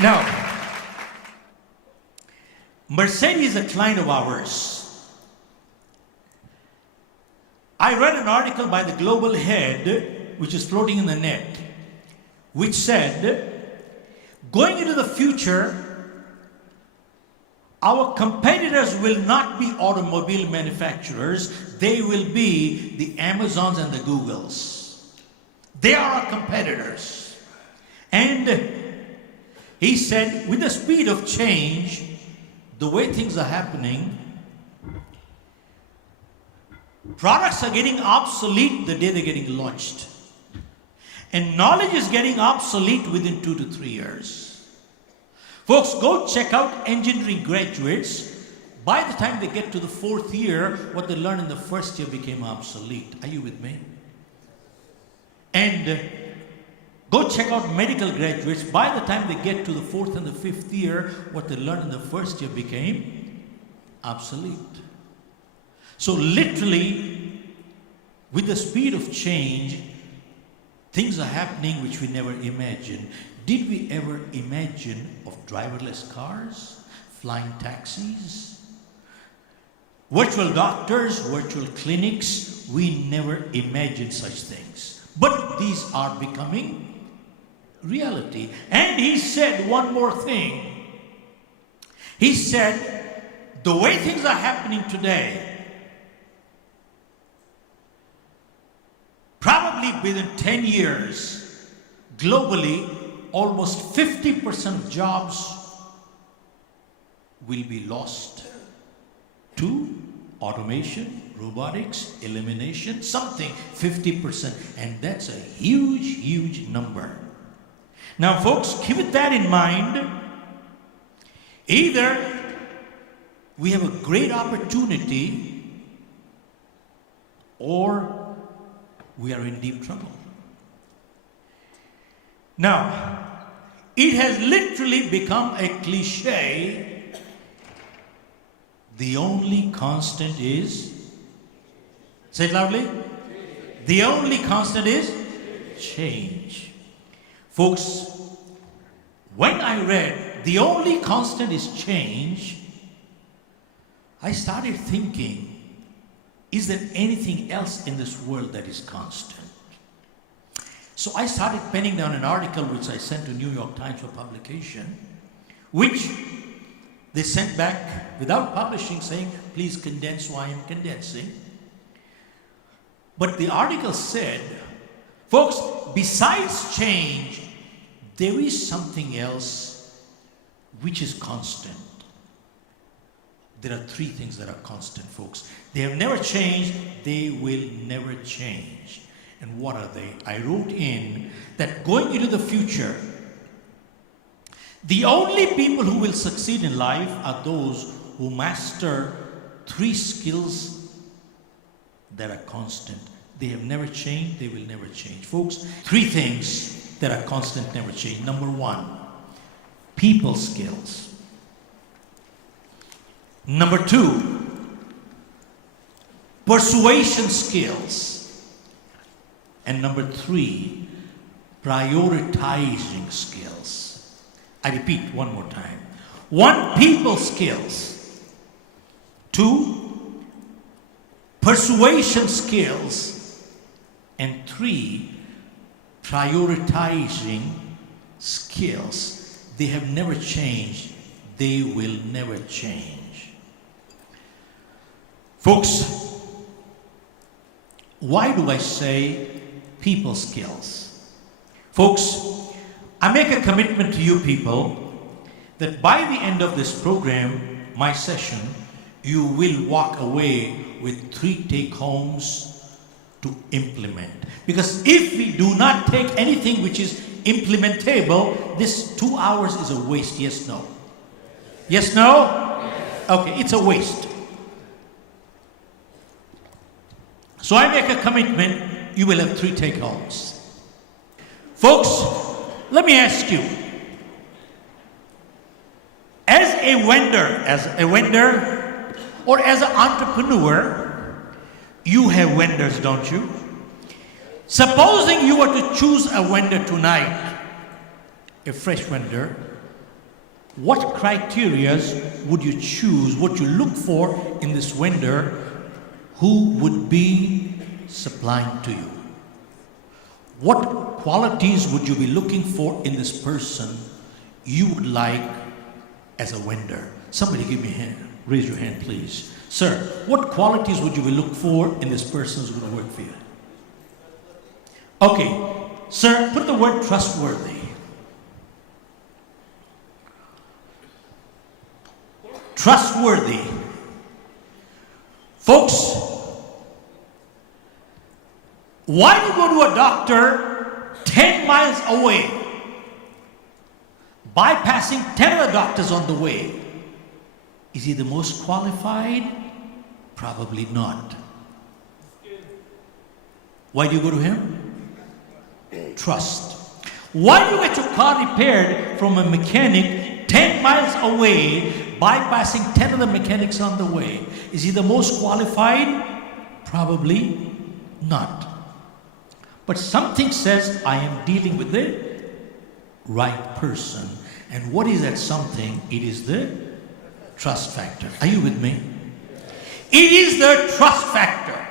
Now, Mercedes is a client of ours. I read an article by the global head, which is floating in the net, which said, going into the future, our competitors will not be automobile manufacturers, they will be the Amazons and the Googles. They are our competitors. And he said, with the speed of change, the way things are happening, products are getting obsolete the day they're getting launched. And knowledge is getting obsolete within 2 to 3 years. Folks, go check out engineering graduates. By the time they get to the 4th year, what they learned in the 1st year became obsolete. Are you with me? And go check out medical graduates. By the time they get to the 4th and the 5th year, what they learned in the 1st year became obsolete. So literally, with the speed of change, things are happening which we never imagined. Did we ever imagine of driverless cars, flying taxis, virtual doctors, virtual clinics? We never imagined such things. But these are becoming reality. And he said one more thing. He said, the way things are happening today, probably within 10 years, globally, almost 50% of jobs will be lost to automation, robotics, elimination, something 50%. And that's a huge, huge number. Now, folks, keep that in mind. Either we have a great opportunity or we are in deep trouble. Now, it has literally become a cliche. The only constant is, say it loudly, the only constant is change. Folks, when I read the only constant is change, I started thinking, is there anything else in this world that is constant? So I started penning down an article which I sent to New York Times for publication, which they sent back without publishing, saying, please condense why I'm condensing. But the article said, folks, besides change, there is something else which is constant. There are 3 things that are constant, folks. They have never changed, they will never change. And what are they? I wrote in that going into the future, the only people who will succeed in life are those who master 3 skills that are constant. They have never changed, they will never change. Folks, 3 things that are constant, never change. Number 1, people skills. Number 2, persuasion skills. And number 3, prioritizing skills. I repeat one more time. 1, people skills. 2, persuasion skills. And 3, prioritizing skills. They have never changed. They will never change. Folks, why do I say people skills? Folks, I make a commitment to you people that by the end of this program, my session, you will walk away with 3 take-homes to implement. Because if we do not take anything which is implementable, this 2 hours is a waste, yes, no? Yes, no? Okay, it's a waste. So I make a commitment, you will have 3 take-homes. Folks, let me ask you, as a vendor or as an entrepreneur, you have vendors, don't you? Supposing you were to choose a vendor tonight, a fresh vendor, what criteria would you choose, what you look for in this vendor who would be supplying to you? What qualities would you be looking for in this person you would like as a vendor? Somebody give me a hand. Raise your hand, please. Sir, what qualities would you be looking for in this person who's going to work for you? Okay, sir, put the word trustworthy. Trustworthy. Folks, why do you go to a doctor 10 miles away, bypassing 10 other doctors on the way? Is he the most qualified? Probably not. Why do you go to him? Trust. Why do you get your car repaired from a mechanic 10 miles away, bypassing 10 other mechanics on the way? Is he the most qualified? Probably not. But something says I am dealing with the right person. And what is that something? It is the trust factor. Are you with me? It is the trust factor.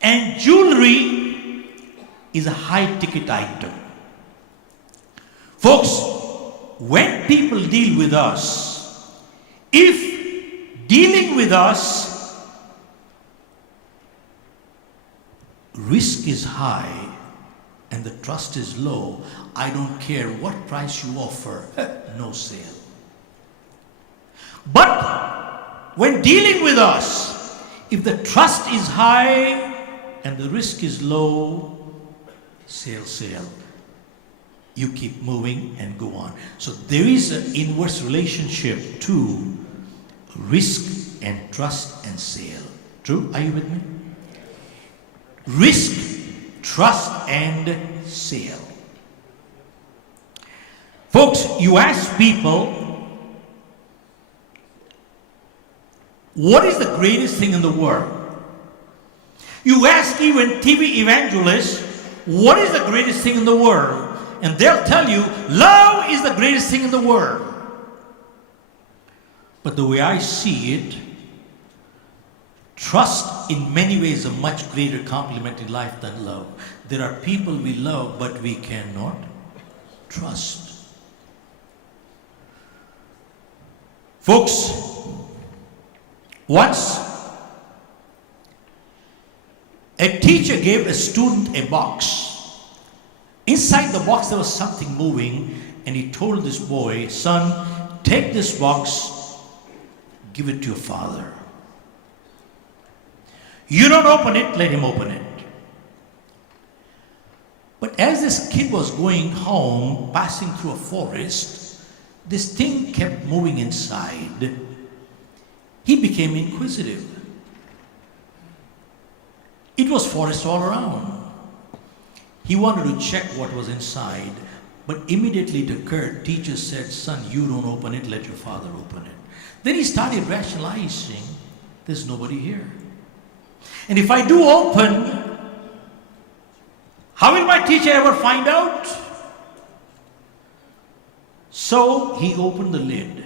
And jewelry is a high ticket item. Folks, when people deal with us, if dealing with us risk is high and the trust is low, I don't care what price you offer, no sale. But when dealing with us, if the trust is high and the risk is low, sale, sale. You keep moving and go on. So there is an inverse relationship to risk and trust and sale. True? Are you with me? Risk, trust, and sale. Folks, you ask people, what is the greatest thing in the world? You ask even TV evangelists, what is the greatest thing in the world? And they'll tell you, love is the greatest thing in the world. But the way I see it, trust in many ways is a much greater compliment in life than love. There are people we love, but we cannot trust. Folks, once a teacher gave a student a box. Inside the box there was something moving, and he told this boy, son, take this box, give it to your father. You don't open it, let him open it. But as this kid was going home, passing through a forest, this thing kept moving inside. He became inquisitive. It was forest all around. He wanted to check what was inside, but immediately it occurred, teacher said, son, you don't open it, let your father open it. Then he started rationalizing, there's nobody here. And if I do open, how will my teacher ever find out? So he opened the lid.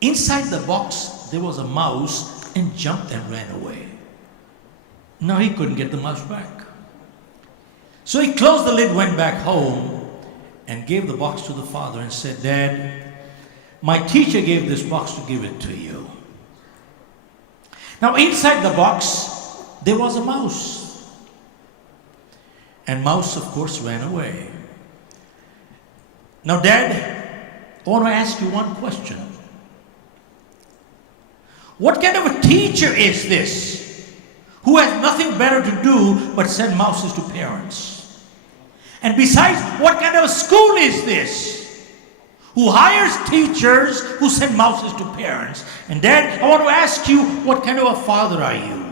Inside the box, there was a mouse and jumped and ran away. Now he couldn't get the mouse back. So he closed the lid, went back home, and gave the box to the father and said, Dad, my teacher gave this box to give it to you. Now inside the box, there was a mouse. And mouse, of course, ran away. Now, Dad, I want to ask you one question. What kind of a teacher is this who has nothing better to do but send mouses to parents? And besides, what kind of a school is this who hires teachers who send mouses to parents? And Dad, I want to ask you, what kind of a father are you?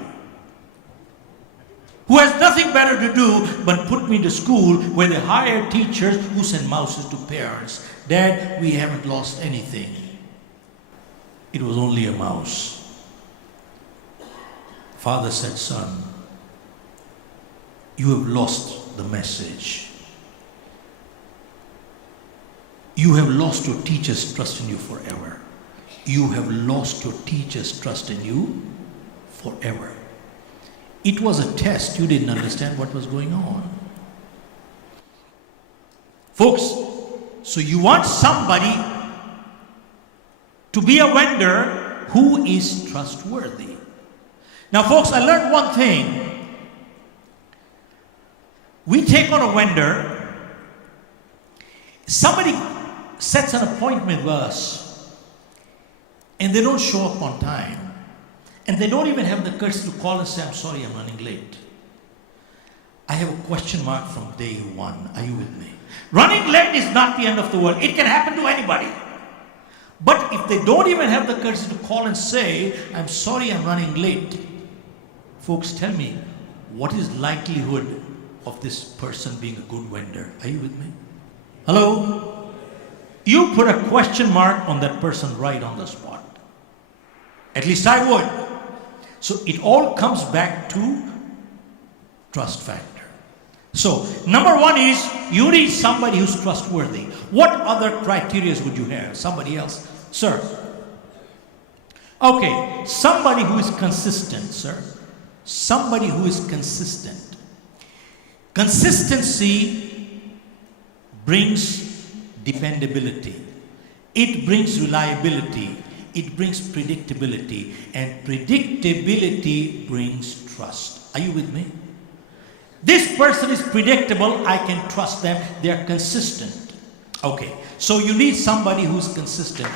Who has nothing better to do but put me to school where they hire teachers who send mouses to parents. Dad, we haven't lost anything. It was only a mouse. Father said, son, you have lost the message. You have lost your teacher's trust in you forever. You have lost your teacher's trust in you forever. It was a test. You didn't understand what was going on. Folks, so you want somebody to be a vendor who is trustworthy. Now, folks, I learned one thing. We take on a vendor. Somebody sets an appointment with us and they don't show up on time. And they don't even have the courtesy to call and say, I'm sorry, I'm running late. I have a question mark from day one. Are you with me? Running late is not the end of the world. It can happen to anybody. But if they don't even have the courtesy to call and say, I'm sorry, I'm running late. Folks, tell me, what is likelihood of this person being a good vendor? Are you with me? Hello? You put a question mark on that person right on the spot. At least I would. So it all comes back to trust factor. So number one is you need somebody who's trustworthy. What other criteria would you have? Somebody else? Sir. Okay, somebody who is consistent, sir. Somebody who is consistent. Consistency brings dependability. It brings reliability. It brings predictability. And predictability brings trust. Are you with me? This person is predictable. I can trust them. They are consistent. Okay, so you need somebody who's consistent.